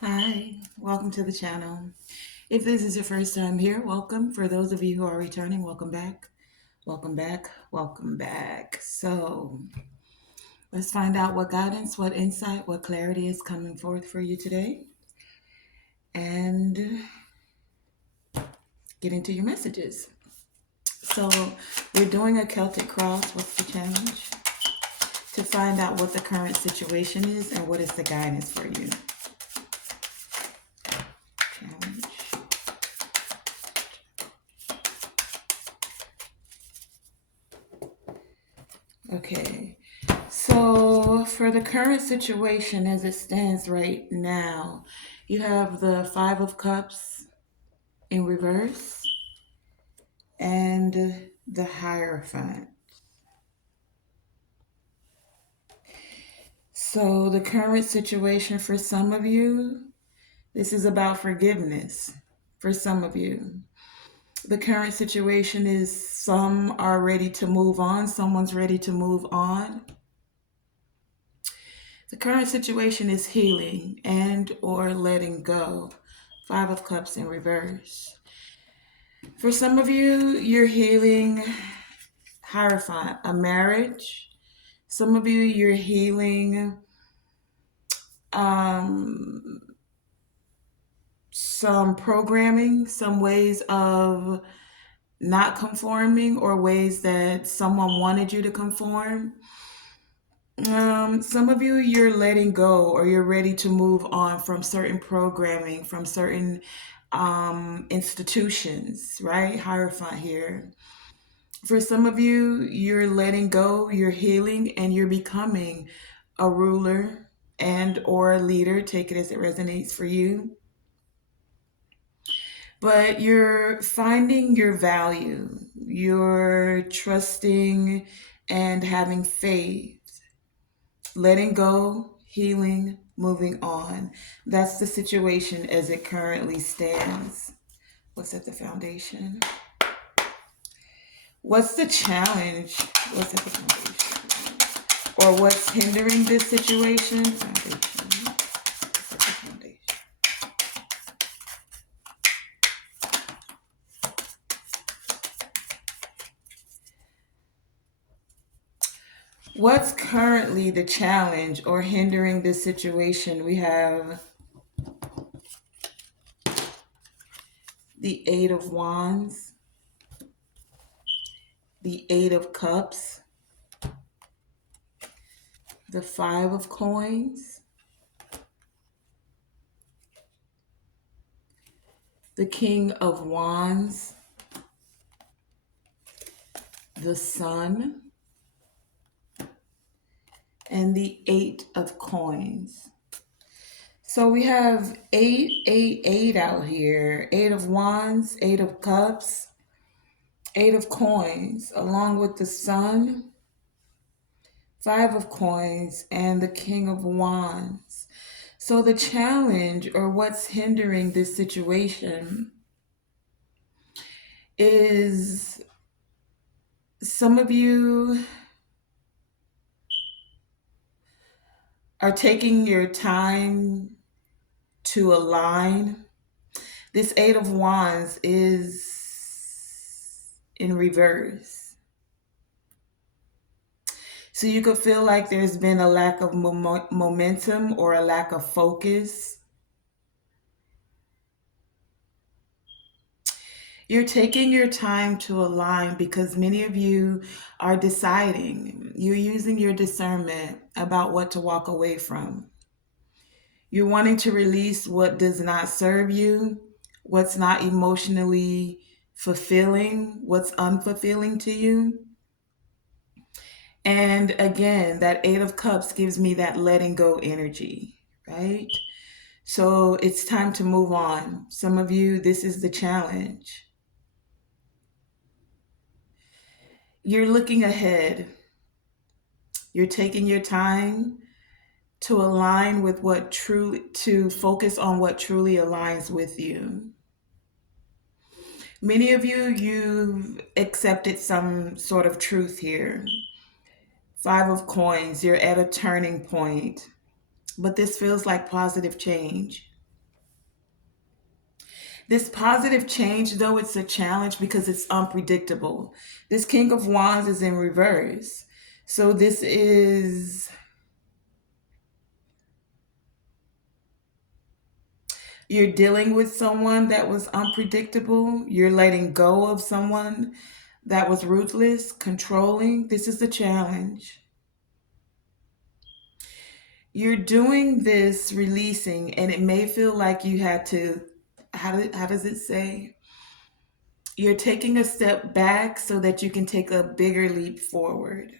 Hi, welcome to the channel. If this is your first time here, welcome. For those of you who are returning, welcome back. Welcome back. Welcome back. So, let's find out what guidance, what insight, what clarity is coming forth for you today and get into your messages. So, we're doing a Celtic cross. What's the challenge? To find out what the current situation is and what is the guidance for you. Challenge. Okay. So, for the current situation as it stands right now, you have the Five of Cups in reverse and the Hierophant. So, the current situation for some of you, this is about forgiveness for some of you. The current situation is some are ready to move on, someone's ready to move on. The current situation is healing and or letting go. Five of Cups in reverse. For some of you, you're healing Hierophant, a marriage. Some of you, you're healing um, some programming, some ways of not conforming or ways that someone wanted you to conform. Some of you, you're letting go or you're ready to move on from certain programming, from certain institutions, right? Hierophant here. For some of you, you're letting go, you're healing, and you're becoming a ruler and or a leader. Take it as it resonates for you. But you're finding your value. You're trusting and having faith, letting go, healing, moving on. That's the situation as it currently stands. What's at the foundation? What's the challenge? What's at the foundation? Or what's hindering this situation? Foundation. What's at the foundation? What's currently the challenge or hindering this situation? We have the Eight of Wands, the Eight of Cups, the Five of Coins, the King of Wands, the Sun, and the Eight of Coins. So we have 888 out here. Eight of Wands, Eight of Cups, Eight of Coins, along with the Sun, Five of Coins, and the King of Wands. So the challenge or what's hindering this situation is some of you are taking your time to align. This Eight of Wands is in reverse. So you could feel like there's been a lack of momentum or a lack of focus. You're taking your time to align because many of you are deciding. You're using your discernment about what to walk away from. You're wanting to release what does not serve you, what's not emotionally fulfilling, what's unfulfilling to you. And again, that Eight of Cups gives me that letting go energy, right? So it's time to move on. Some of you, this is the challenge. You're looking ahead. You're taking your time to align with what truly, to focus on what truly aligns with you. Many of you, you've accepted some sort of truth here. Five of Coins, you're at a turning point, but this feels like positive change. This positive change, though, it's a challenge because it's unpredictable. This King of Wands is in reverse. So this is, you're dealing with someone that was unpredictable. You're letting go of someone that was ruthless, controlling. This is the challenge. You're doing this releasing, and it may feel like you had to, how does it say? You're taking a step back so that you can take a bigger leap forward.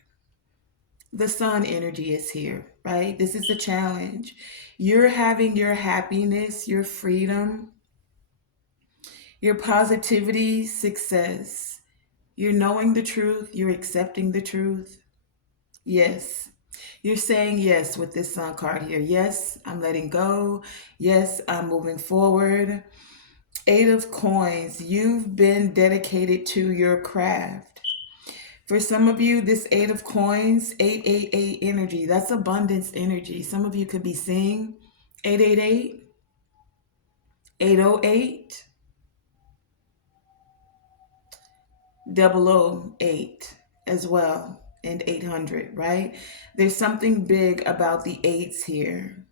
The sun energy is here, right? This is the challenge. You're having your happiness, your freedom, your positivity, success. You're knowing the truth, you're accepting the truth. Yes. You're saying yes with this sun card here. Yes, I'm letting go. Yes, I'm moving forward. Eight of Coins. You've been dedicated to your craft. For some of you, this Eight of Coins, 888 energy, that's abundance energy. Some of you could be seeing 888, 808, 008 as well, and 800, right? There's something big about the eights here.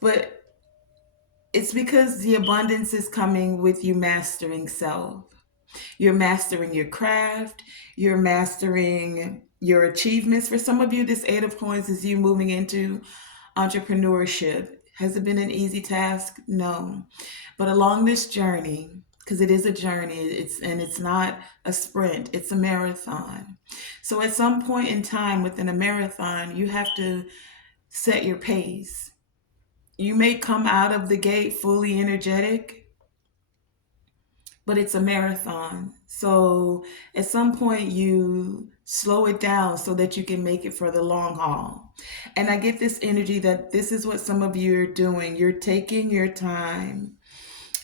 But it's because the abundance is coming with you mastering self. You're mastering your craft. You're mastering your achievements. For some of you, this Eight of Coins is you moving into entrepreneurship. Has it been an easy task? No. But along this journey, because it is a journey, it's not a sprint, it's a marathon. So at some point in time within a marathon, you have to set your pace. You may come out of the gate fully energetic, but it's a marathon. So at some point you slow it down so that you can make it for the long haul. And I get this energy that this is what some of you are doing. You're taking your time.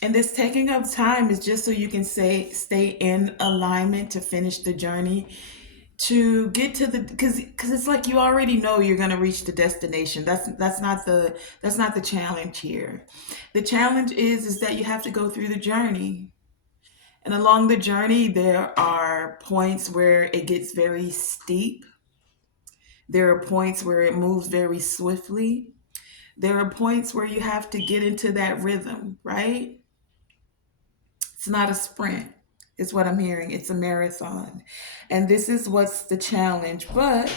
And this taking of time is just so you can stay in alignment to finish the journey, to get to the, because it's like you already know you're going to reach the destination. That's not the challenge here. The challenge is that you have to go through the journey. And along the journey, there are points where it gets very steep. There are points where it moves very swiftly. There are points where you have to get into that rhythm, right? It's not a sprint, is what I'm hearing. It's a marathon. And this is what's the challenge. But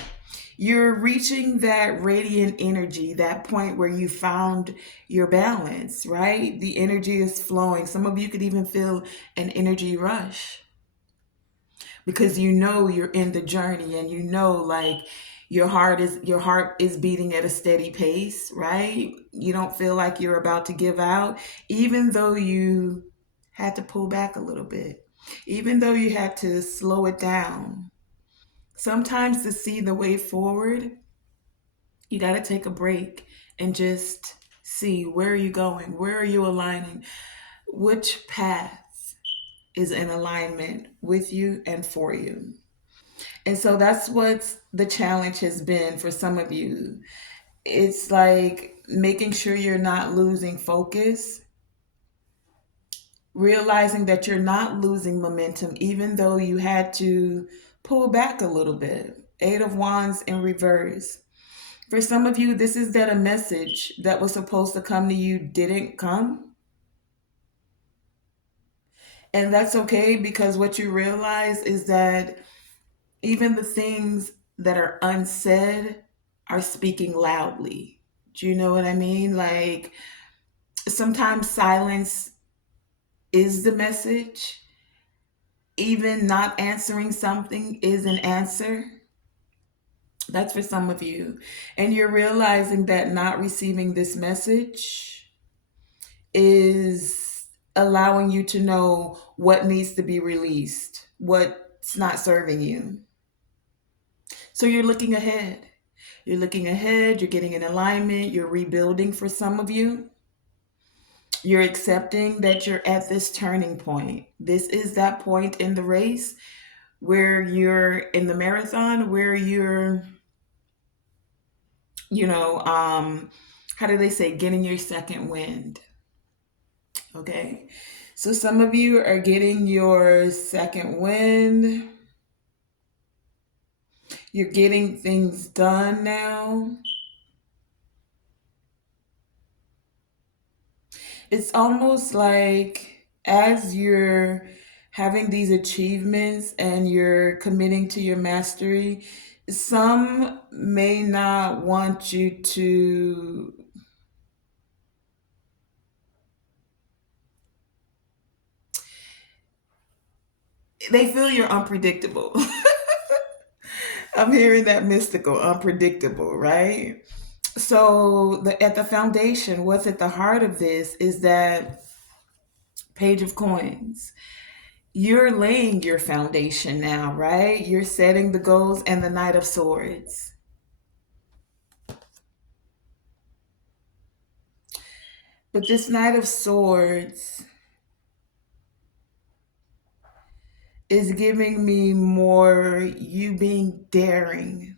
you're reaching that radiant energy, that point where you found your balance, right? The energy is flowing. Some of you could even feel an energy rush because you know you're in the journey, and you know, like, your heart is beating at a steady pace, right? You don't feel like you're about to give out, even though you had to pull back a little bit, even though you had to slow it down. Sometimes to see the way forward, you got to take a break and just see, where are you going? Where are you aligning? Which path is in alignment with you and for you? And so that's what the challenge has been for some of you. It's like making sure you're not losing focus, realizing that you're not losing momentum, even though you had to pull back a little bit. Eight of Wands in reverse. For some of you, this is that a message that was supposed to come to you didn't come. And that's okay, because what you realize is that even the things that are unsaid are speaking loudly. Do you know what I mean? Like, sometimes silence is the message. Even not answering something is an answer. That's for some of you. And you're realizing that not receiving this message is allowing you to know what needs to be released, what's not serving you. So you're looking ahead. You're looking ahead, you're getting in alignment, you're rebuilding for some of you. You're accepting that you're at this turning point. This is that point in the race where you're in the marathon, where you're, you know, how do they say, getting your second wind. Okay. So some of you are getting your second wind. You're getting things done now. It's almost like as you're having these achievements and you're committing to your mastery, some may not want you to, they feel you're unpredictable. I'm hearing that mystical, unpredictable, right? So at the foundation, what's at the heart of this is that Page of Coins. You're laying your foundation now, right? You're setting the goals, and the Knight of Swords. But this Knight of Swords is giving me more you being daring.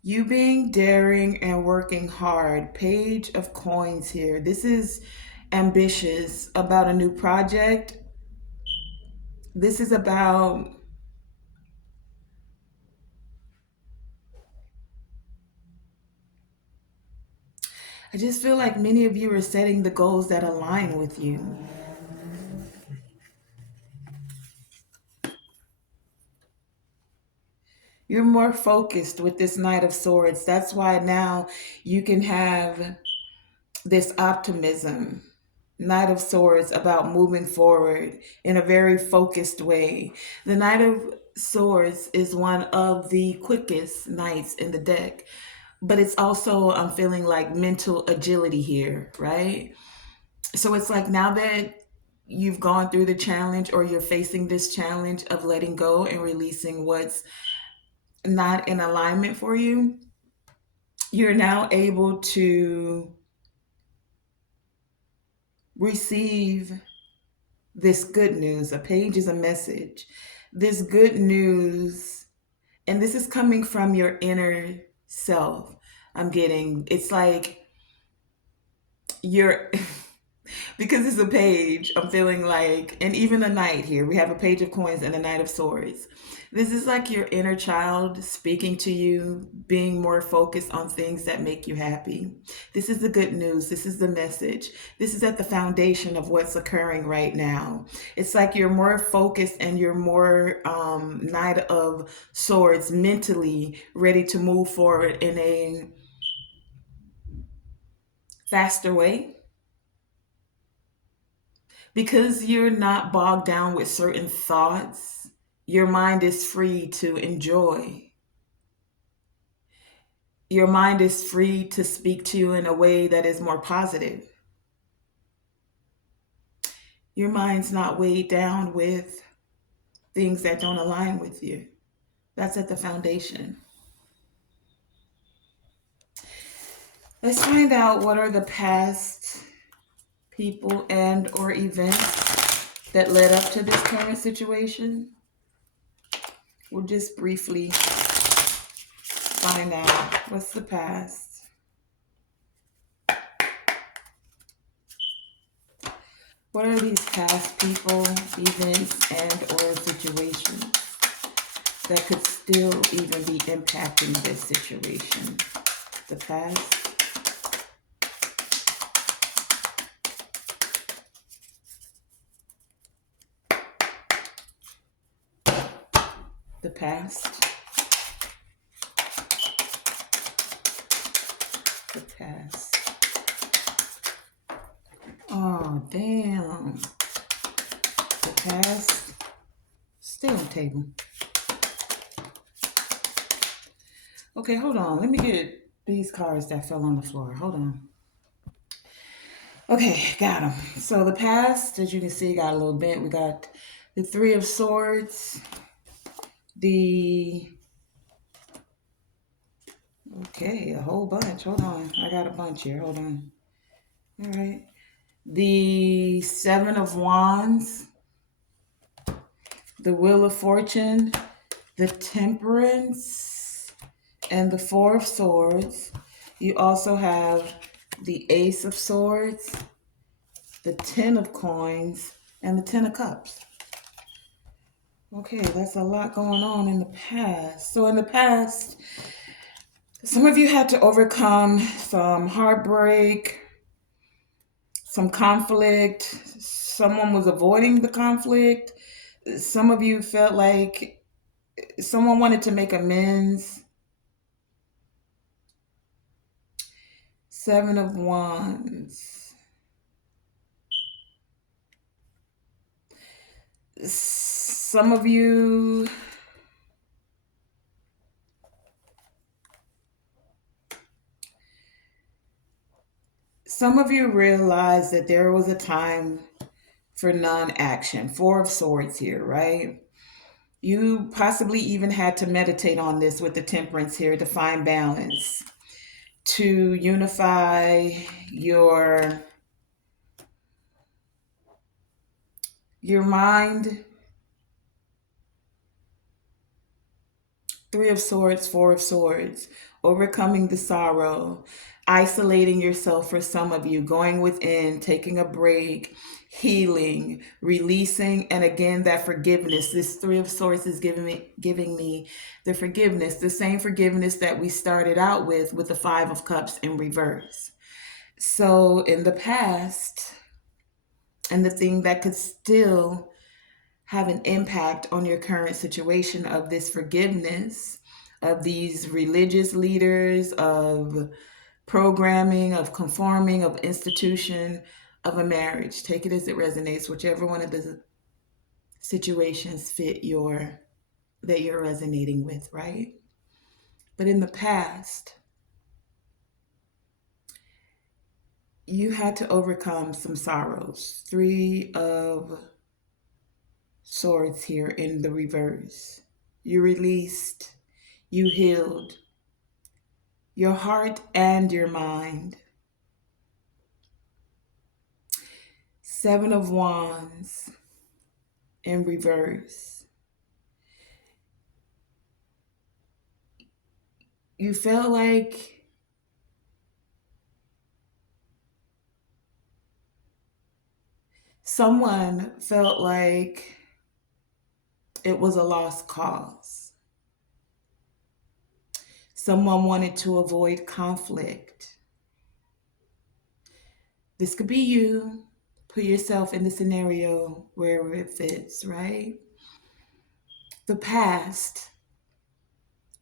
You being daring and working hard. Page of Coins here. This is ambitious about a new project. This is about, I just feel like many of you are setting the goals that align with you. You're more focused with this Knight of Swords. That's why now you can have this optimism. Knight of Swords about moving forward in a very focused way. The Knight of Swords is one of the quickest knights in the deck, but it's also, I'm feeling like mental agility here, right? So it's like now that you've gone through the challenge or you're facing this challenge of letting go and releasing what's not in alignment for you, you're now able to receive this good news. A page is a message. This good news, and this is coming from your inner self. I'm getting, it's like you're, because it's a page, I'm feeling like, and even a knight here, we have a Page of Coins and a Knight of Swords. This is like your inner child speaking to you, being more focused on things that make you happy. This is the good news. This is the message. This is at the foundation of what's occurring right now. It's like you're more focused and you're more Knight of Swords, mentally ready to move forward in a faster way, because you're not bogged down with certain thoughts. Your mind is free to enjoy. Your mind is free to speak to you in a way that is more positive. Your mind's not weighed down with things that don't align with you. That's at the foundation. Let's find out what are the past people and or events that led up to this current situation. We'll just briefly find out what's the past. What are these past people, events, and or situations that could still even be impacting this situation? The past. The past. The past. Oh, damn. The past. Stay on the table. Okay, hold on. Let me get these cards that fell on the floor. Hold on. Okay, got them. So the past, as you can see, got a little bent. We got the Three of Swords. Okay, a whole bunch. Hold on. I got a bunch here. Hold on. All right. The Seven of Wands. The Wheel of Fortune. The Temperance. And the Four of Swords. You also have the Ace of Swords, the Ten of Coins, and the Ten of Cups. Okay, that's a lot going on in the past. So in the past, some of you had to overcome some heartbreak, some conflict. Someone was avoiding the conflict. Some of you felt like someone wanted to make amends. Seven of Wands. Some of you realized that there was a time for non-action. Four of Swords here, right? You possibly even had to meditate on this with the Temperance here to find balance, to unify your mind. Three of Swords, Four of Swords, overcoming the sorrow, isolating yourself for some of you, going within, taking a break, healing, releasing, and again that forgiveness. This Three of Swords is giving me the forgiveness, the same forgiveness that we started out with the Five of Cups in reverse. So in the past, and the thing that could still have an impact on your current situation of this forgiveness of these religious leaders, of programming, of conforming, of institution, of a marriage. Take it as it resonates, whichever one of the situations fit that you're resonating with, right? But in the past, you had to overcome some sorrows. Three of Swords here in the reverse. You released, you healed your heart and your mind. Seven of Wands in reverse. You felt like someone felt like it was a lost cause. Someone wanted to avoid conflict. This could be you. Put yourself in the scenario wherever it fits, right? The past,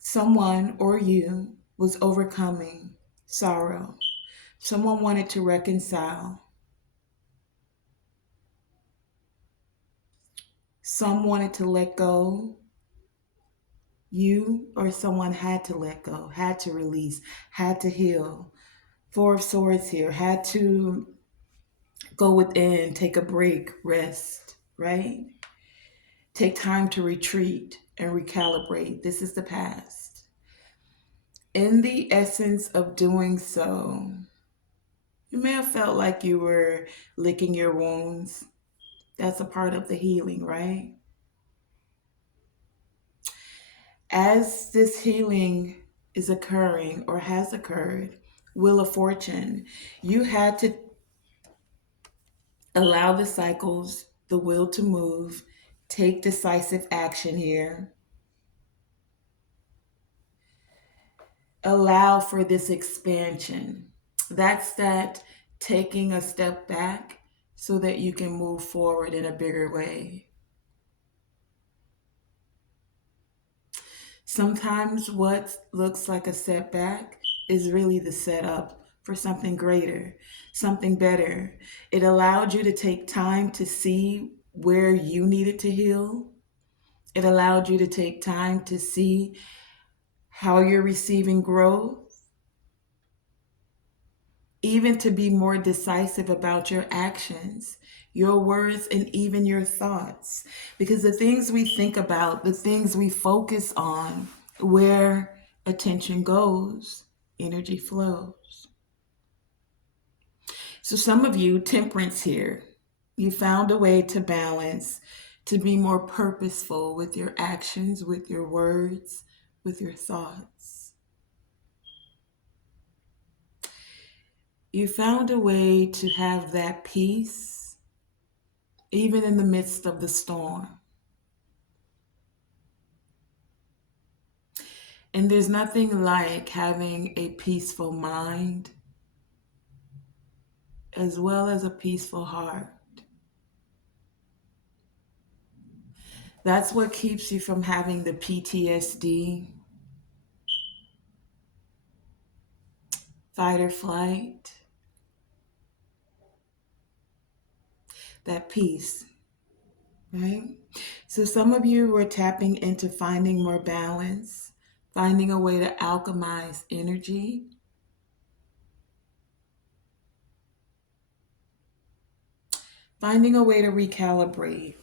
someone or you was overcoming sorrow. Someone wanted to reconcile. Some wanted to let go. You or someone had to let go, had to release, had to heal. Four of Swords here, had to go within, take a break, rest, right? Take time to retreat and recalibrate. This is the past. In the essence of doing so, you may have felt like you were licking your wounds. That's a part of the healing, right? As this healing is occurring or has occurred, Wheel of Fortune, you had to allow the cycles, the will to move, take decisive action here. Allow for this expansion. That's that taking a step back so that you can move forward in a bigger way. Sometimes what looks like a setback is really the setup for something greater, something better. It allowed you to take time to see where you needed to heal. It allowed you to take time to see how you're receiving growth, even to be more decisive about your actions, your words, and even your thoughts. Because the things we think about, the things we focus on, where attention goes, energy flows. So some of you, Temperance here, you found a way to balance, to be more purposeful with your actions, with your words, with your thoughts. You found a way to have that peace even in the midst of the storm. And there's nothing like having a peaceful mind as well as a peaceful heart. That's what keeps you from having the PTSD, fight or flight, that peace, right? So some of you were tapping into finding more balance, finding a way to alchemize energy, finding a way to recalibrate,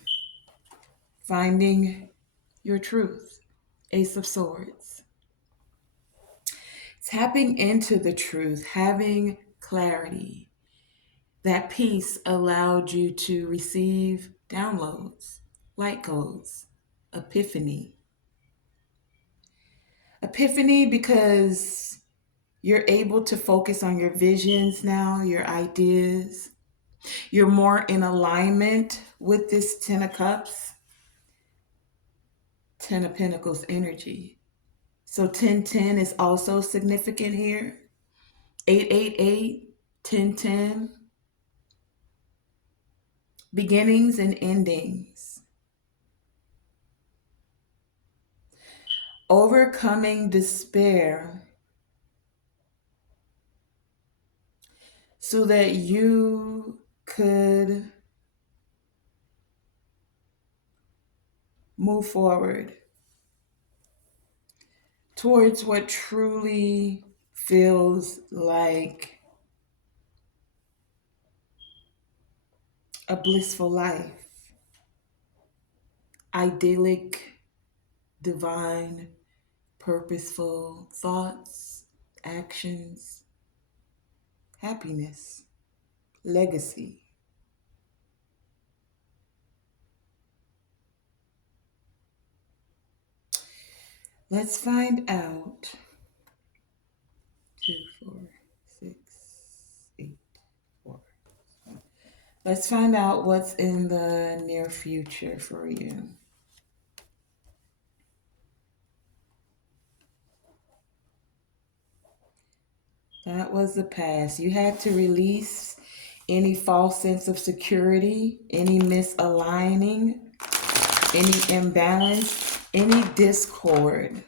finding your truth. Ace of Swords. Tapping into the truth, having clarity. That peace allowed you to receive downloads, light codes, epiphany. Epiphany because you're able to focus on your visions now, your ideas. You're more in alignment with this Ten of Cups, Ten of Pentacles energy. So 1010 is also significant here. 888, 1010. Beginnings and endings. Overcoming despair so that you could move forward towards what truly feels like a blissful life, idyllic, divine, purposeful thoughts, actions, happiness, legacy. Let's find out. 2, 4, 6, 8, 4. Let's find out what's in the near future for you. That was the past. You had to release any false sense of security, any misaligning, any imbalance, any discord.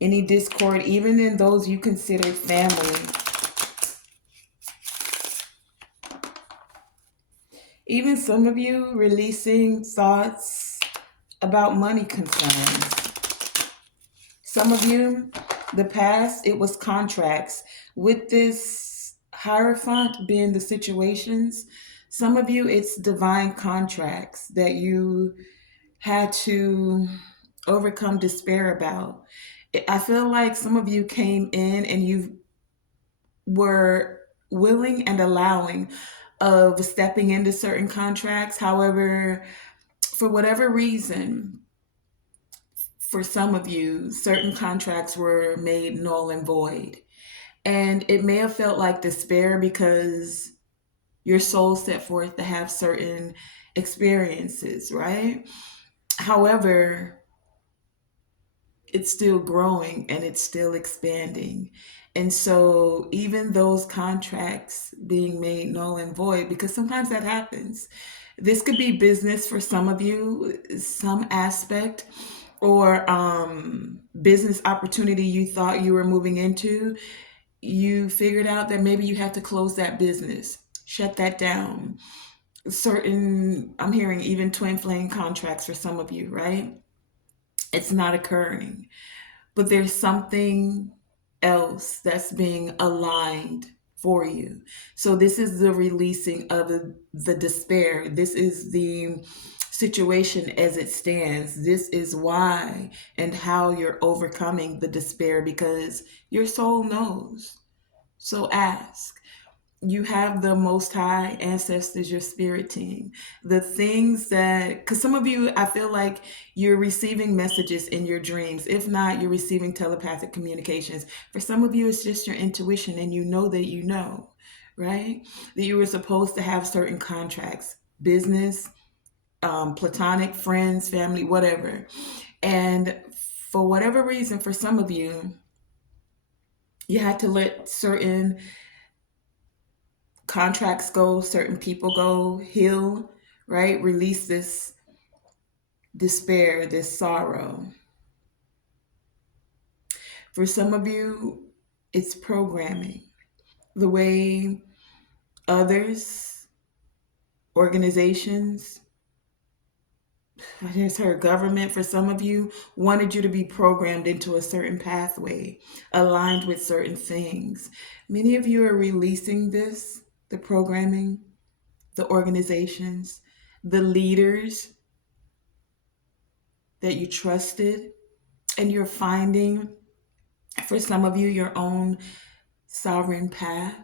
Any discord, even in those you considered family. Even some of you releasing thoughts about money concerns. Some of you, the past, it was contracts. With this Hierophant being the situations, some of you, it's divine contracts that you had to overcome despair about. I feel like some of you came in and you were willing and allowing of stepping into certain contracts. However, for whatever reason, for some of you, certain contracts were made null and void. And it may have felt like despair because your soul set forth to have certain experiences, right? However, it's still growing and it's still expanding. And so even those contracts being made null and void, because sometimes that happens. This could be business for some of you, some aspect, or business opportunity you thought you were moving into. You figured out that maybe you have to close that business, shut that down. Certain, I'm hearing even twin flame contracts for some of you, right? It's not occurring, but there's something else that's being aligned for you. So this is the releasing of the despair. This is the situation as it stands. This is why and how you're overcoming the despair, because your soul knows. So ask. You have the most high ancestors, your spirit team. The things that, because some of you, I feel like you're receiving messages in your dreams. If not, you're receiving telepathic communications. For some of you, it's just your intuition, and you know, right? That you were supposed to have certain contracts, business, platonic, friends, family, whatever. And for whatever reason, for some of you, you had to let certain contracts go, certain people go, heal, right? Release this despair, this sorrow. For some of you, it's programming. The way others, organizations, I just heard government for some of you wanted you to be programmed into a certain pathway, aligned with certain things. Many of you are releasing this, the programming, the organizations, the leaders that you trusted, and you're finding, for some of you, your own sovereign path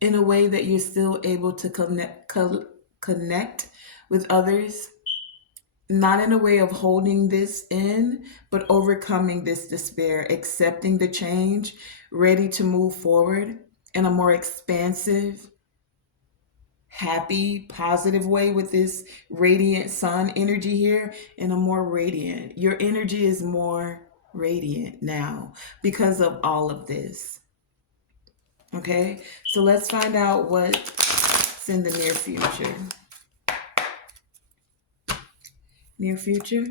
in a way that you're still able to connect with others, not in a way of holding this in, but overcoming this despair, accepting the change, ready to move forward in a more expansive, happy, positive way with this radiant sun energy here, in a more radiant. Your energy is more radiant now because of all of this. Okay, so let's find out what's in the near future. Near future?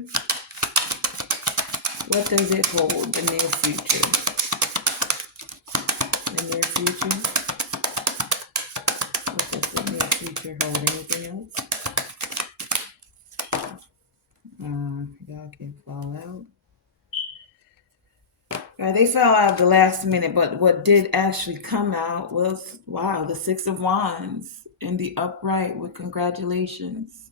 What does it hold, the near future? The near future? What does the near future hold? Anything else? Y'all can fall out. Right, they fell out the last minute, but what did actually come out was, wow, the Six of Wands in the upright with congratulations.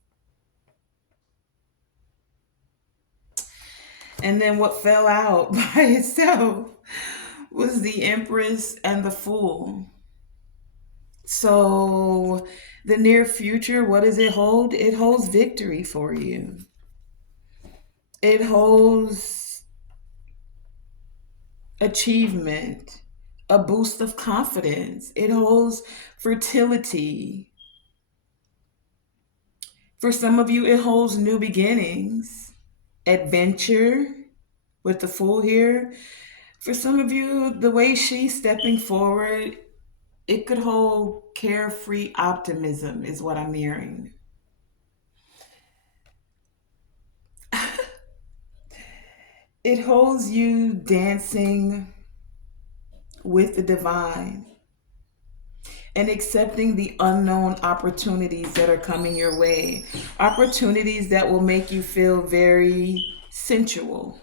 And then what fell out by itself was the Empress and the Fool. So, the near future, what does it hold? It holds victory for you. It holds achievement, a boost of confidence. It holds fertility. For some of you, it holds new beginnings, adventure with the Fool here. For some of you, the way she's stepping forward, it could hold carefree optimism, is what I'm hearing. It holds you dancing with the divine and accepting the unknown opportunities that are coming your way. Opportunities that will make you feel very sensual.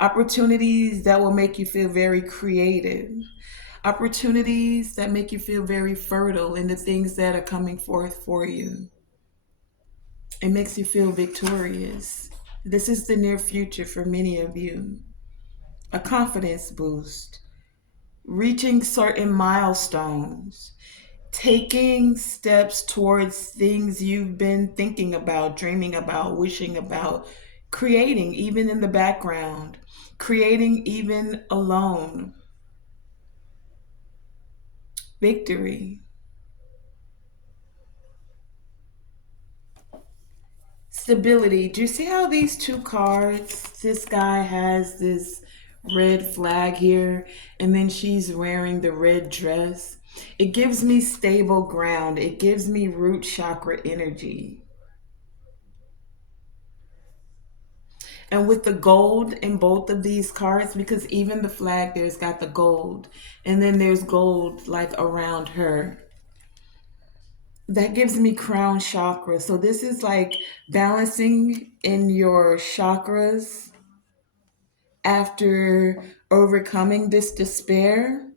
Opportunities that will make you feel very creative. Opportunities that make you feel very fertile in the things that are coming forth for you. It makes you feel victorious. This is the near future for many of you. A confidence boost, reaching certain milestones, taking steps towards things you've been thinking about, dreaming about, wishing about, creating even in the background, creating even alone. Victory. Stability. Do you see how these two cards, this guy has this red flag here, and then she's wearing the red dress? It gives me stable ground. It gives me root chakra energy. And with the gold in both of these cards, because even the flag there's got the gold, and then there's gold like around her. That gives me crown chakra. So this is like balancing in your chakras after overcoming this despair.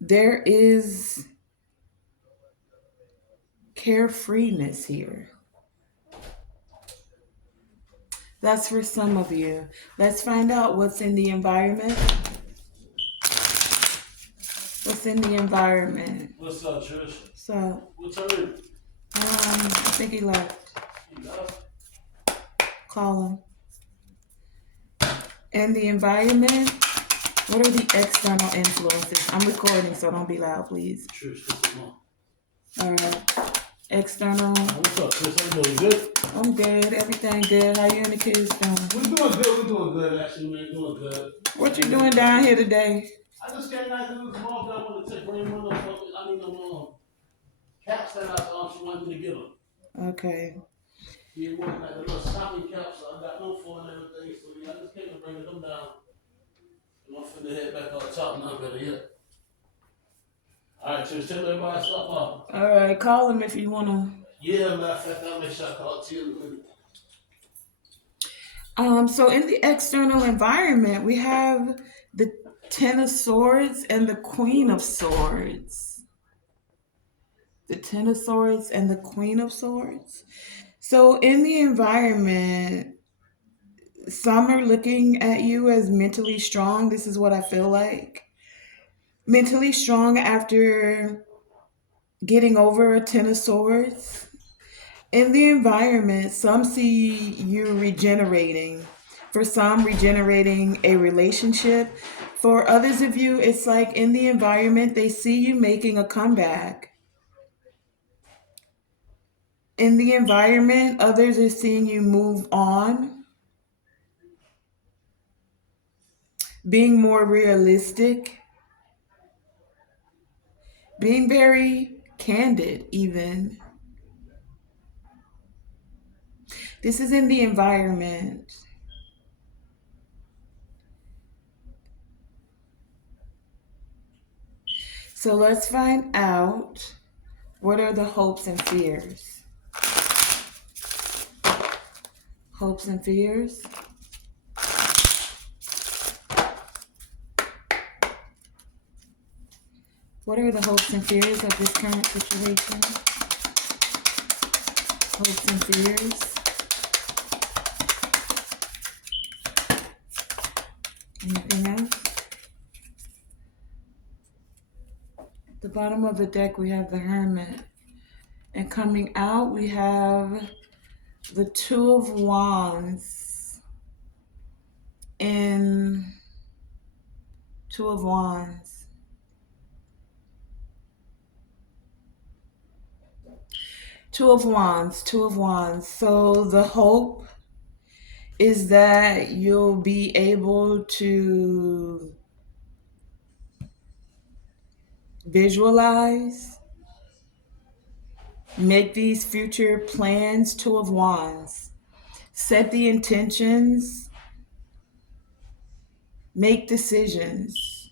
There is carefreeness here. That's for some of you. Let's find out what's in the environment. What's in the environment? What's up, Trish? So, What's her? I think he left. You left? Call him. And the environment, what are the external influences? I'm recording, so don't be loud, please. Trish, what's up, Mom? All right. External. What's up, Trish? How you doing? Good? I'm good. Everything good. How you and the kids doing? We're doing good. We're doing good, actually, man. Doing good. What you doing down here today? I just came out to do some off. I wanted to take bring one of them. I mean, them caps that she wanted me to get them. Okay. He wanted like the little stocking caps. So I got them for and everything. So yeah, I just came to bring them down. And I'm finna head back up top now, better yet. All right, Trish, tell everybody stop off. All right. Call him if you want to. Yeah, matter of fact, I'll make sure I call Tim. So in the external environment, we have the Ten of Swords and the Queen of Swords. The Ten of Swords and the Queen of Swords. So in the environment, some are looking at you as mentally strong. This is what I feel like. Mentally strong after getting over a Ten of Swords. In the environment, some see you regenerating. For some, regenerating a relationship. For others of you, it's like in the environment, they see you making a comeback. In the environment, others are seeing you move on, being more realistic, being very candid, even. This is in the environment. So let's find out what are the hopes and fears. Hopes and fears. What are the hopes and fears of this current situation? Hopes and fears. Anything else? The bottom of the deck, we have the Hermit. And coming out, we have the Two of Wands. And Two of Wands. Two of Wands, Two of Wands. So the hope is that you'll be able to visualize, make these future plans. Two of Wands. Set the intentions, make decisions.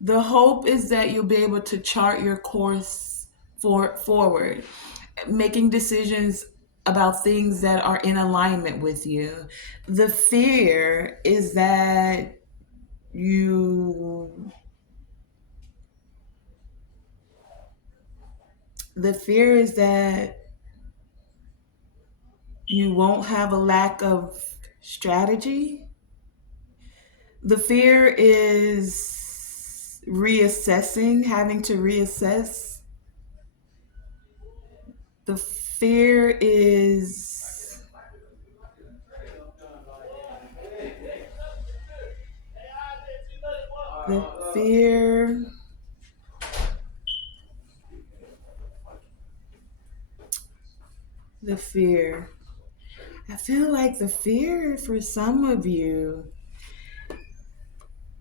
The hope is that you'll be able to chart your course forward, making decisions about things that are in alignment with you. The fear is that you won't have a lack of strategy. The fear is reassessing, having to reassess. The fear is the fear the fear. I feel like the fear for some of you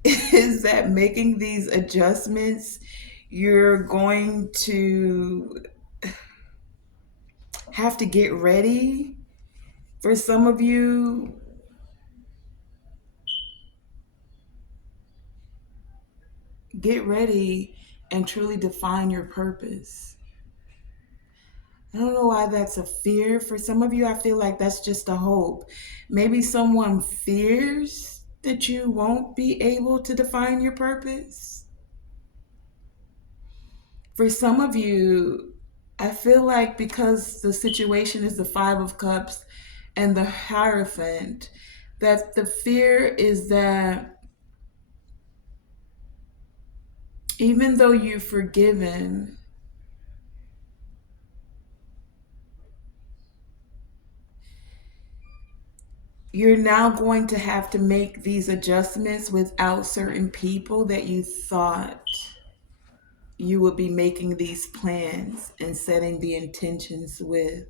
is that making these adjustments, you're going to have to get ready. For some of you, get ready and truly define your purpose. I don't know why that's a fear. For some of you, I feel like that's just a hope. Maybe someone fears that you won't be able to define your purpose. For some of you, I feel like because the situation is the Five of Cups and the Hierophant, that the fear is that Even though you've forgiven, you're now going to have to make these adjustments without certain people that you thought you would be making these plans and setting the intentions with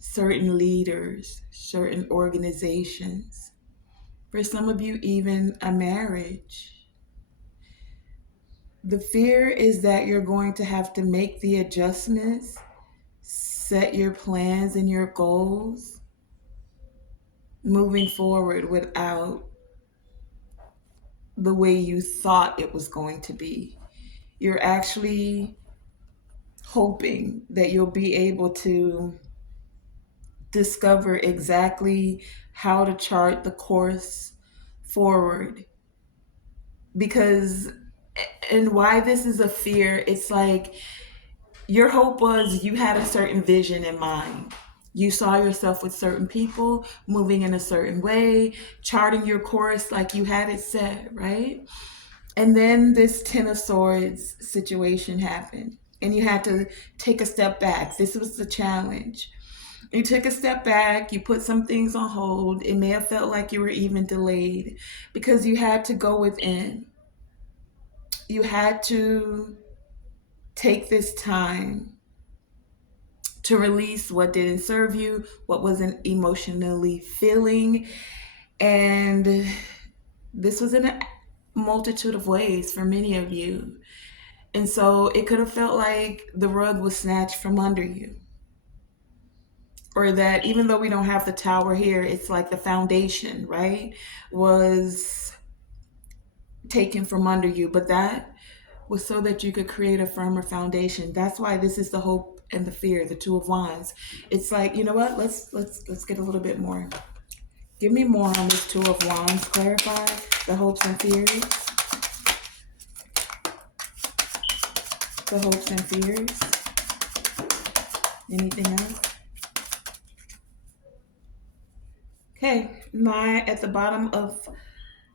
certain leaders, certain organizations. For some of you, even a marriage. The fear is that you're going to have to make the adjustments, set your plans and your goals moving forward without the way you thought it was going to be. You're actually hoping that you'll be able to discover exactly how to chart the course forward. Because, and why this is a fear, it's like your hope was you had a certain vision in mind. You saw yourself with certain people, moving in a certain way, charting your course like you had it set, right? And then this Ten of Swords situation happened, and you had to take a step back. This was the challenge. You took a step back, you put some things on hold. It may have felt like you were even delayed because you had to go within. You had to take this time to release what didn't serve you, what wasn't emotionally filling. And this was in a multitude of ways for many of you. And so it could have felt like the rug was snatched from under you. Or that even though we don't have the tower here, it's like the foundation, right? Was taken from under you. But that was so that you could create a firmer foundation. That's why this is the hope and the fear, the Two of Wands. It's like, you know what? Let's get a little bit more. Give me more on this Two of Wands. Clarify the hopes and fears. The hopes and fears. Anything else? Okay, at the bottom of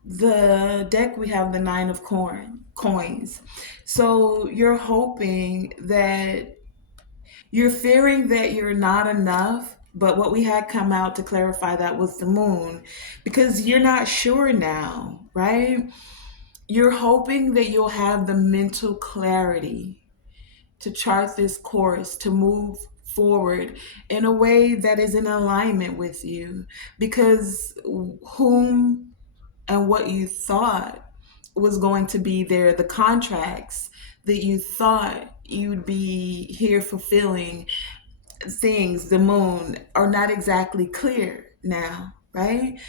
the deck we have the Nine of Coins. So you're hoping that you're fearing that you're not enough, but what we had come out to clarify that was the Moon, because you're not sure now, right? You're hoping that you'll have the mental clarity to chart this course, to move forward in a way that is in alignment with you, because whom and what you thought was going to be there, the contracts that you thought you'd be here fulfilling, things, the Moon, are not exactly clear now, right?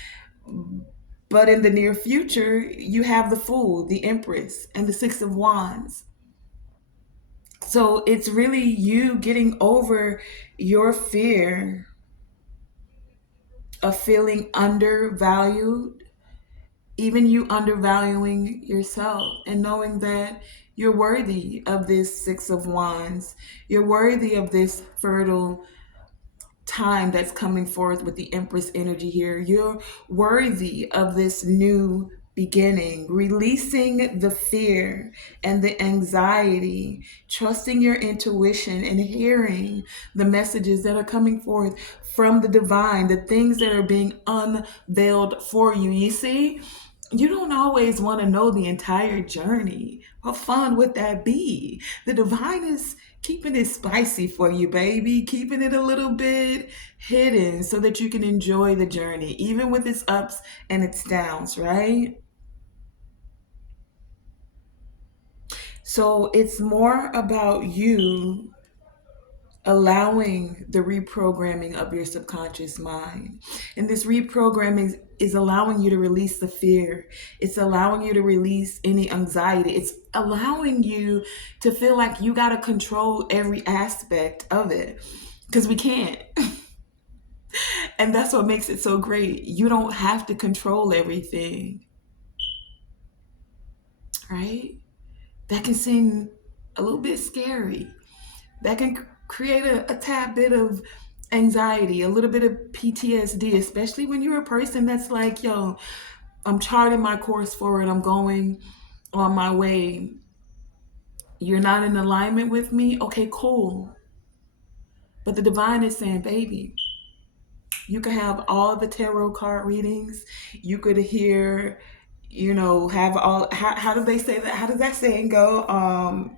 But in the near future, you have the Fool, the Empress, and the Six of Wands. So it's really you getting over your fear of feeling undervalued, even you undervaluing yourself, and knowing that you're worthy of this Six of Wands. You're worthy of this fertile time that's coming forth with the Empress energy here. You're worthy of this new beginning, releasing the fear and the anxiety, trusting your intuition and hearing the messages that are coming forth from the divine, the things that are being unveiled for you. You see, you don't always want to know the entire journey. How fun would that be? The divine is keeping it spicy for you, baby, keeping it a little bit hidden so that you can enjoy the journey, even with its ups and its downs, right? So it's more about you allowing the reprogramming of your subconscious mind. And this reprogramming is allowing you to release the fear. It's allowing you to release any anxiety. It's allowing you to feel like you got to control every aspect of it, because we can't. And that's what makes it so great. You don't have to control everything, right? That can seem a little bit scary. That can create a tad bit of anxiety, a little bit of PTSD, especially when you're a person that's like, I'm charting my course forward, I'm going on my way. You're not in alignment with me? Okay, cool. But the divine is saying, baby, you could have all the tarot card readings. You could hear, have all, how do they say that? How does that saying go?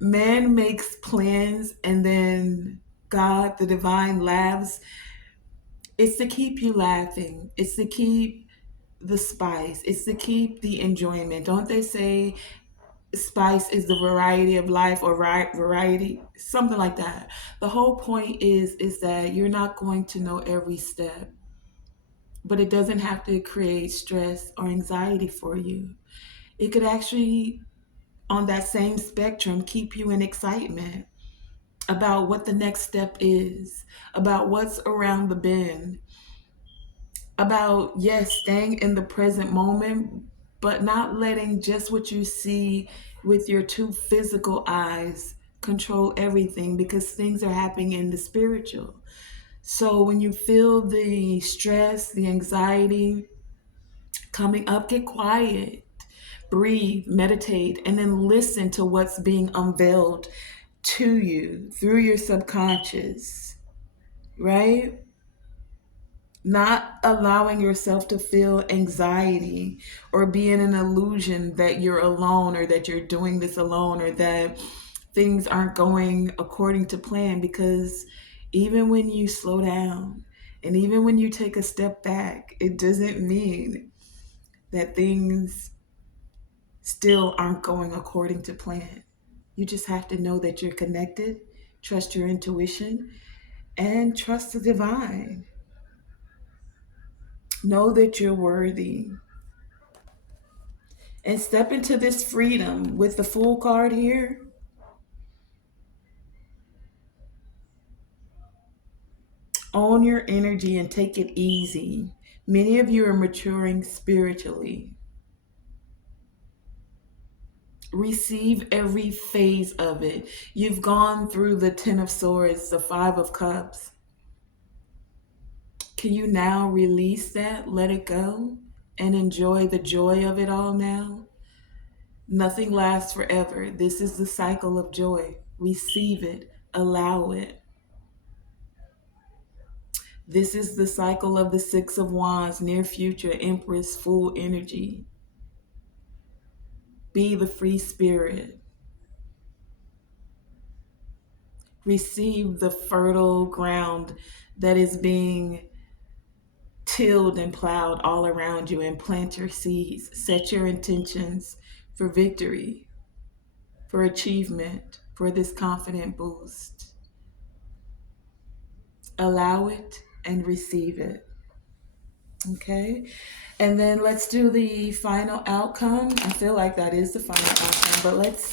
Man makes plans and then God, the divine, laughs. It's to keep you laughing. It's to keep the spice. It's to keep the enjoyment. Don't they say spice is the variety of life, or variety, something like that? The whole point is that you're not going to know every step, but it doesn't have to create stress or anxiety for you. It could actually, on that same spectrum, keep you in excitement about what the next step is, about what's around the bend, about, yes, staying in the present moment, but not letting just what you see with your two physical eyes control everything, because things are happening in the spiritual. So when you feel the stress, the anxiety coming up, get quiet, breathe, meditate, and then listen to what's being unveiled to you through your subconscious, right? Not allowing yourself to feel anxiety or be in an illusion that you're alone, or that you're doing this alone, or that things aren't going according to plan. Because even when you slow down and even when you take a step back, it doesn't mean that things still aren't going according to plan. You just have to know that you're connected, trust your intuition, and trust the divine. Know that you're worthy, and step into this freedom with the Fool card here. Own your energy and take it easy. Many of you are maturing spiritually. Receive every phase of it. You've gone through the Ten of Swords, the Five of Cups. Can you now release that, let it go, and enjoy the joy of it all now? Nothing lasts forever. This is the cycle of joy. Receive it, allow it. This is the cycle of the Six of Wands, near future, Empress, full energy. Be the free spirit. Receive the fertile ground that is being tilled and plowed all around you, and plant your seeds. Set your intentions for victory, for achievement, for this confident boost. Allow it and receive it. Okay. And then let's do the final outcome. I feel like that is the final outcome, but let's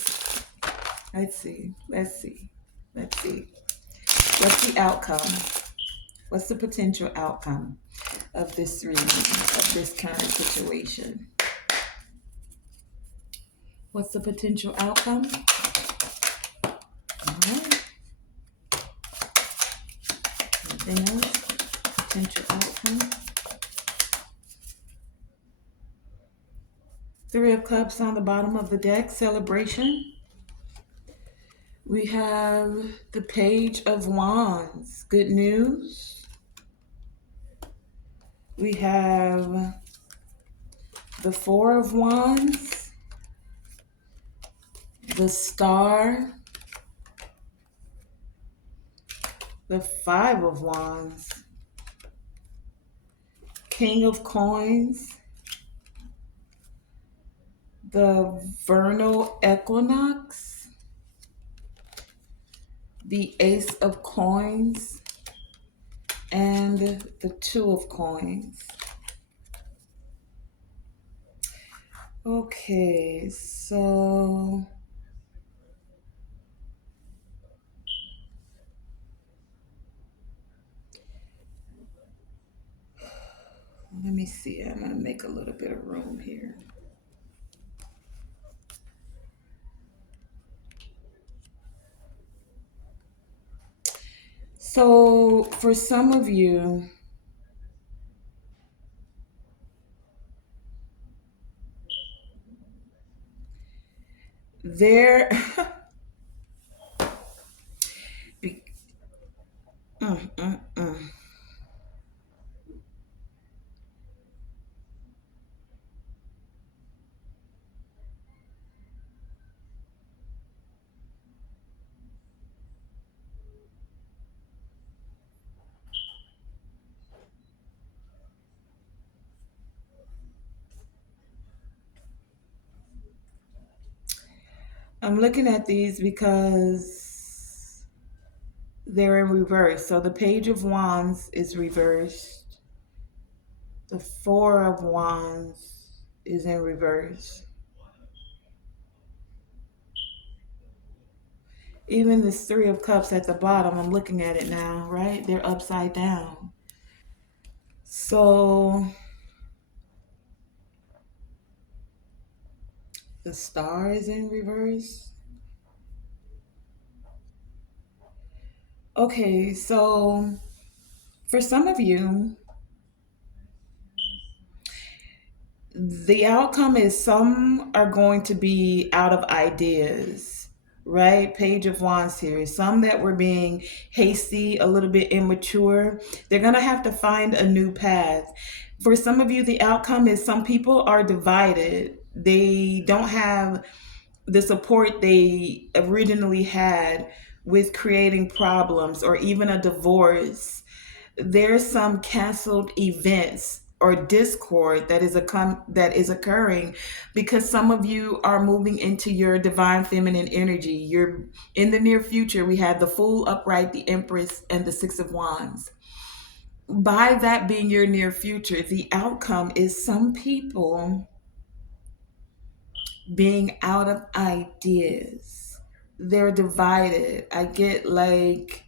see. Let's see. Let's see. What's the outcome? What's the potential outcome of this reading, of this current situation? What's the potential outcome? All right. Anything else? Potential outcome. Three of Cups on the bottom of the deck, celebration. We have the Page of Wands, good news. We have the Four of Wands, the Star, the Five of Wands, King of Coins, the Vernal Equinox, the Ace of Coins, and the Two of Coins. Okay, so let me see. I'm going to make a little bit of room here. So for some of you, There, be- mm, mm, mm. I'm looking at these because they're in reverse. So the Page of Wands is reversed. The Four of Wands is in reverse. Even this Three of Cups at the bottom, I'm looking at it now, right? They're upside down. So the Star is in reverse. Okay, so for some of you, the outcome is some are going to be out of ideas, right? Page of Wands here. Some that were being hasty, a little bit immature, they're going to have to find a new path. For some of you, the outcome is some people are divided. They don't have the support they originally had with creating problems or even a divorce. There's some canceled events or discord that is occurring because some of you are moving into your divine feminine energy. You're in the near future. We have the Fool upright, the Empress, and the Six of Wands. By that being your near future, the outcome is some people being out of ideas. They're divided. I get like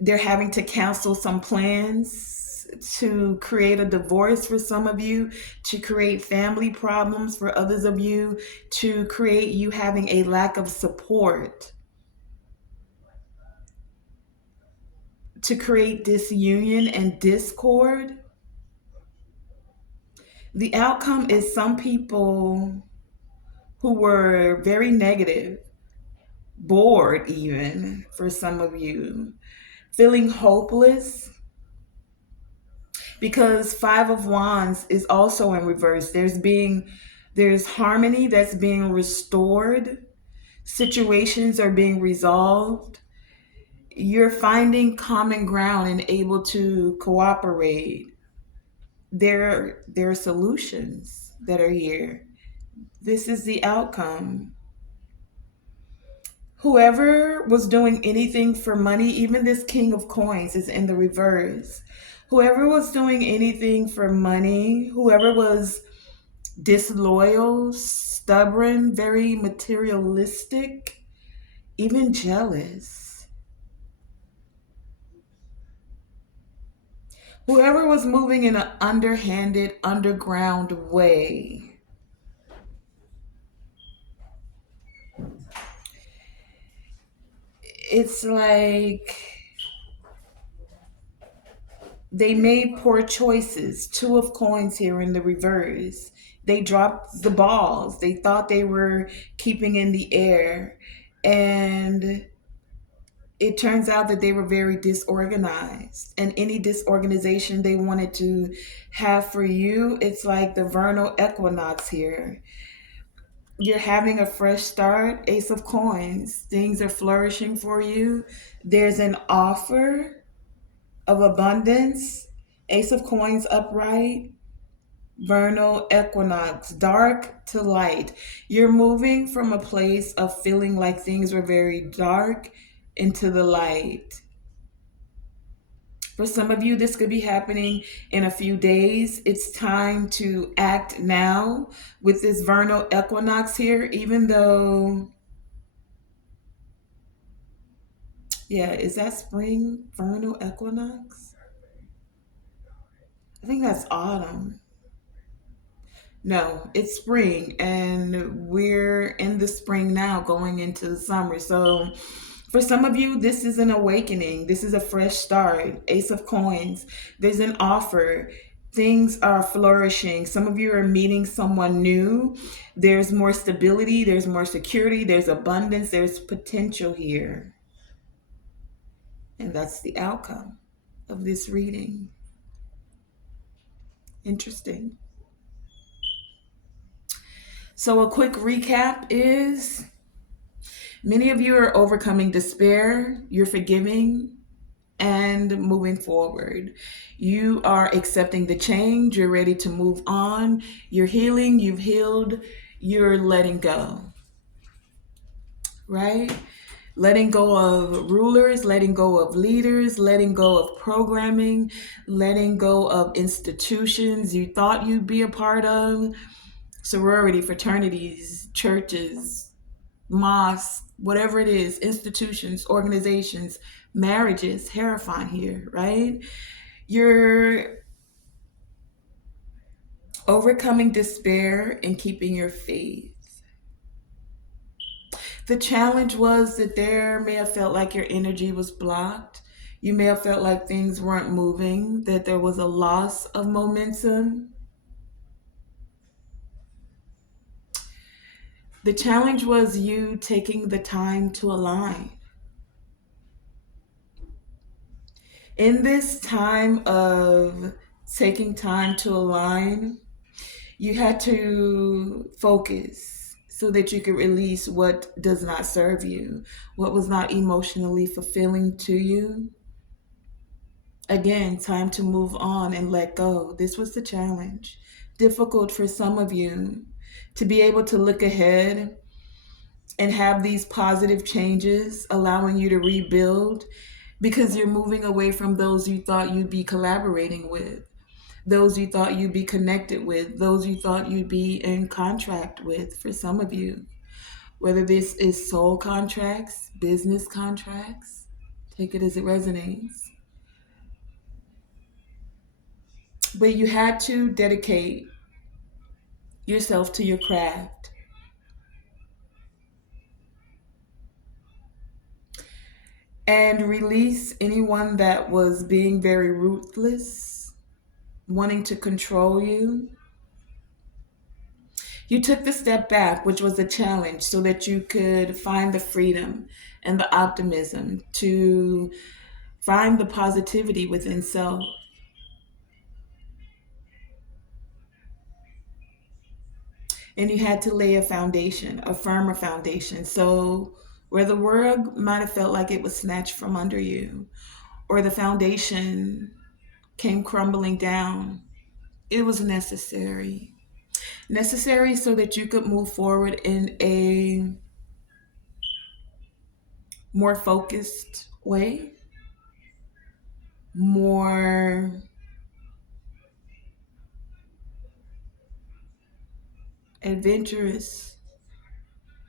they're having to cancel some plans to create a divorce for some of you, to create family problems for others of you, to create you having a lack of support, to create disunion and discord. The outcome is some people who were very negative, bored, even for some of you, feeling hopeless because Five of Wands is also in reverse. There's harmony that's being restored. Situations are being resolved. You're finding common ground and able to cooperate. There are solutions that are here. This is the outcome. Whoever was doing anything for money, even this King of Coins is in the reverse. Whoever was doing anything for money, whoever was disloyal, stubborn, very materialistic, even jealous, whoever was moving in an underhanded, underground way, it's like they made poor choices. Two of Coins here in the reverse. They dropped the balls. They thought they were keeping in the air. And it turns out that they were very disorganized. And any disorganization they wanted to have for you, it's like the vernal equinox here. You're having a fresh start, Ace of Coins. Things are flourishing for you. There's an offer of abundance. Ace of Coins upright, vernal equinox, dark to light. You're moving from a place of feeling like things were very dark into the light. For some of you, this could be happening in a few days. It's time to act now with this vernal equinox here, even though, yeah, is that spring vernal equinox? I think that's autumn. No, it's spring, and we're in the spring now, going into the summer. So, for some of you, this is an awakening. This is a fresh start. Ace of Coins. There's an offer. Things are flourishing. Some of you are meeting someone new. There's more stability, there's more security, there's abundance, there's potential here. And that's the outcome of this reading. Interesting. So, a quick recap is many of you are overcoming despair, you're forgiving, and moving forward. You are accepting the change, you're ready to move on, you're healing, you've healed, you're letting go, right? Letting go of rulers, letting go of leaders, letting go of programming, letting go of institutions you thought you'd be a part of, sorority, fraternities, churches, mosques, whatever it is, institutions, organizations, marriages, Hierophant here, right? You're overcoming despair and keeping your faith. The challenge was that there may have felt like your energy was blocked. You may have felt like things weren't moving, that there was a loss of momentum. The challenge was you taking the time to align. In this time of taking time to align, you had to focus so that you could release what does not serve you, what was not emotionally fulfilling to you. Again, time to move on and let go. This was the challenge. Difficult for some of you to be able to look ahead and have these positive changes, allowing you to rebuild because you're moving away from those you thought you'd be collaborating with, those you thought you'd be connected with, those you thought you'd be in contract with for some of you. Whether this is soul contracts, business contracts, take it as it resonates. But you had to dedicate yourself to your craft and release anyone that was being very ruthless, wanting to control you. You took the step back, which was a challenge, so that you could find the freedom and the optimism to find the positivity within self. And you had to lay a foundation, a firmer foundation. So where the world might have felt like it was snatched from under you, or the foundation came crumbling down, it was necessary. Necessary so that you could move forward in a more focused way, more adventurous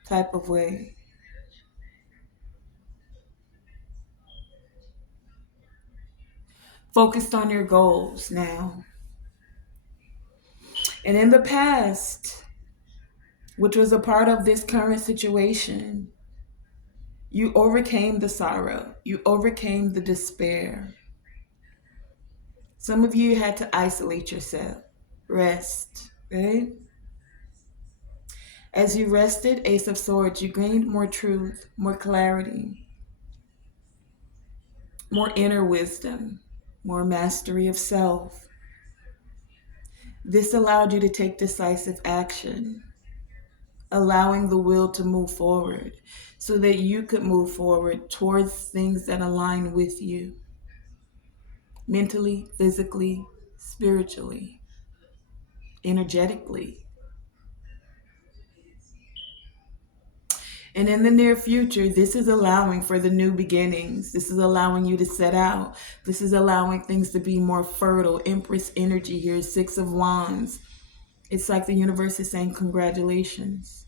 type of way. Focused on your goals now. And in the past, which was a part of this current situation, you overcame the sorrow, you overcame the despair. Some of you had to isolate yourself, rest, right? As you rested, Ace of Swords, you gained more truth, more clarity, more inner wisdom, more mastery of self. This allowed you to take decisive action, allowing the will to move forward so that you could move forward towards things that align with you mentally, physically, spiritually, energetically. And in the near future, this is allowing for the new beginnings. This is allowing you to set out. This is allowing things to be more fertile. Empress energy here, Six of Wands. It's like the universe is saying, congratulations.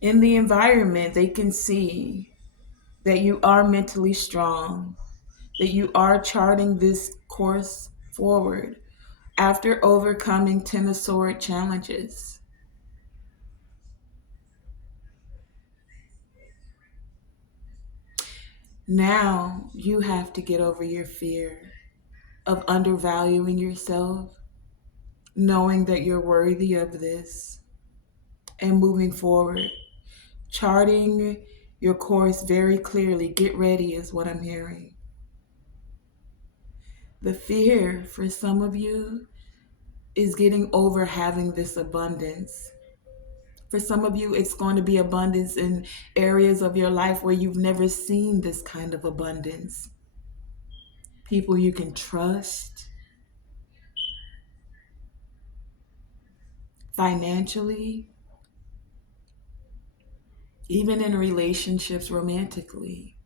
In the environment, they can see that you are mentally strong, that you are charting this course forward after overcoming Ten of Swords challenges. Now you have to get over your fear. of undervaluing yourself, knowing that you're worthy of this, and moving forward, charting your course very clearly. Get ready, is what I'm hearing. The fear for some of you is getting over having this abundance. For some of you, it's going to be abundance in areas of your life where you've never seen this kind of abundance. People you can trust financially, even in relationships romantically.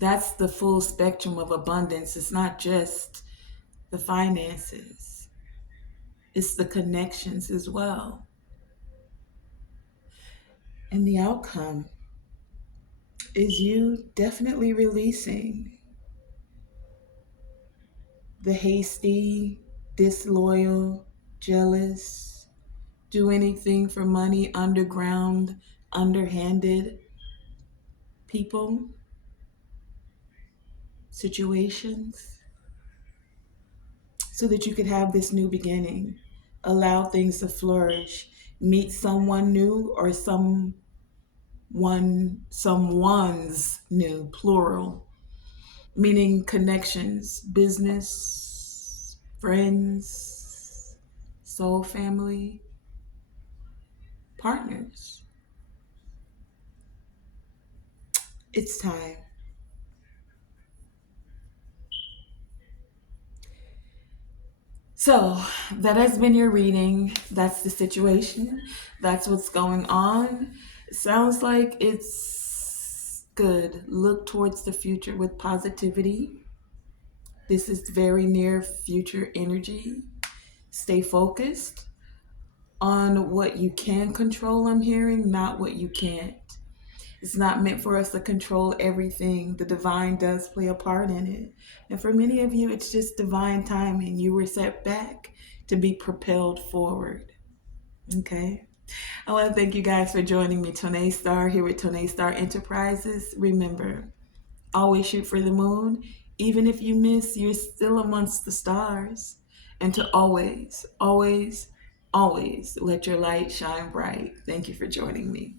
That's the full spectrum of abundance. It's not just the finances, it's the connections as well. And the outcome is you definitely releasing the hasty, disloyal, jealous, do anything for money, underground, underhanded people, situations, so that you could have this new beginning, allow things to flourish, meet someone new or someone's new, plural, meaning connections, business, friends, soul family, partners. It's time. So that has been your reading. That's the situation. That's what's going on. Sounds like it's good. Look towards the future with positivity. This is very near future energy. Stay focused on what you can control, I'm hearing, not what you can't. It's not meant for us to control everything. The divine does play a part in it. And for many of you, it's just divine timing. You were set back to be propelled forward. Okay? I want to thank you guys for joining me, Tonae Star, here with Tonae Star Enterprises. Remember, always shoot for the moon. Even if you miss, you're still amongst the stars. And to always, always, always let your light shine bright. Thank you for joining me.